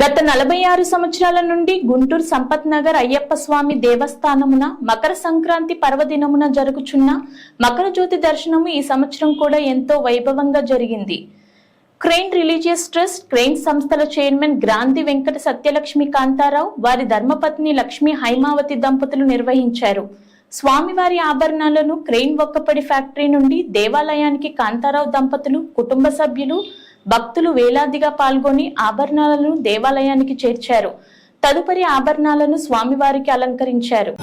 గత నలభై ఆరు సంవత్సరాల నుండి గుంటూరు సంపత్ నగర్ అయ్యప్ప స్వామి దేవస్థానమున మకర సంక్రాంతి పర్వదినమున జరుగుచున్న మకర జ్యోతి దర్శనము ఈ సంవత్సరం కూడా ఎంతో వైభవంగా జరిగింది. క్రెయిన్ రిలీజియస్ ట్రస్ట్ క్రెయిన్ సంస్థల చైర్మన్ గ్రాంతి వెంకట సత్యలక్ష్మి కాంతారావు వారి ధర్మపత్ని లక్ష్మీ హైమావతి దంపతులు నిర్వహించారు. స్వామివారి ఆభరణాలను క్రెయిన్ ఒక్కపడి ఫ్యాక్టరీ నుండి దేవాలయానికి కాంతారావు దంపతులు కుటుంబ సభ్యులు భక్తులు వేలాదిగా పాల్గొని ఆభరణాలను దేవాలయానికి చేర్చారు. తదుపరి ఆభరణాలను స్వామివారికి అలంకరించారు.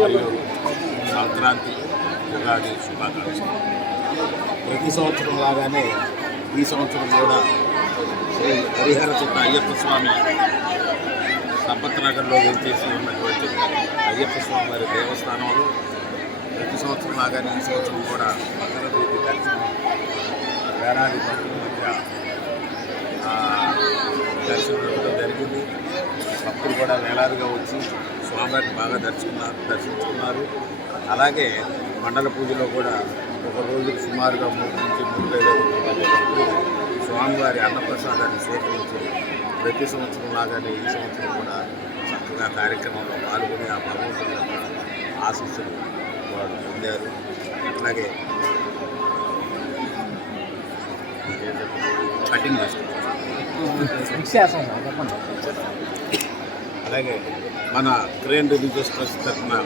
మరియు సంక్రాంతి ఉగాది శుభాకాంక్షలు. ప్రతి సంవత్సరం లాగానే ఈ సంవత్సరం కూడా శ్రీ హరిహర చుట్ట అయ్యప్ప స్వామి సంపత్ నగర్లో వెంచేసి ఉన్నటువంటి అయ్యప్ప స్వామి వారి దేవస్థానంలో ప్రతి సంవత్సరం లాగానే ఈ సంవత్సరం కూడా మకర జ్యోతి దర్శనం వేలాది భక్తుల మధ్య దర్శనం జరిగింది. భక్తులు కూడా వేలాదిగా వచ్చి స్వామివారిని బాగా దర్శకున్నారు దర్శించుకున్నారు. అలాగే మండల పూజలో కూడా ఒక రోజుకు సుమారుగా మూడు నుంచి మూడు వేల స్వామివారి అన్నప్రసాదాన్ని స్వీకరించి ప్రతి సంవత్సరం లాగానే ఈ సంవత్సరం కూడా చక్కగా కార్యక్రమంలో పాల్గొని ఆ భగవంతుడి యొక్క ఆశీస్సులు వారు పొందారు. అట్లాగే కటింగ్ చేసుకుంటారు అలాగే మన క్రేన్ రిలీజియస్ ట్రస్ట్ తరఫున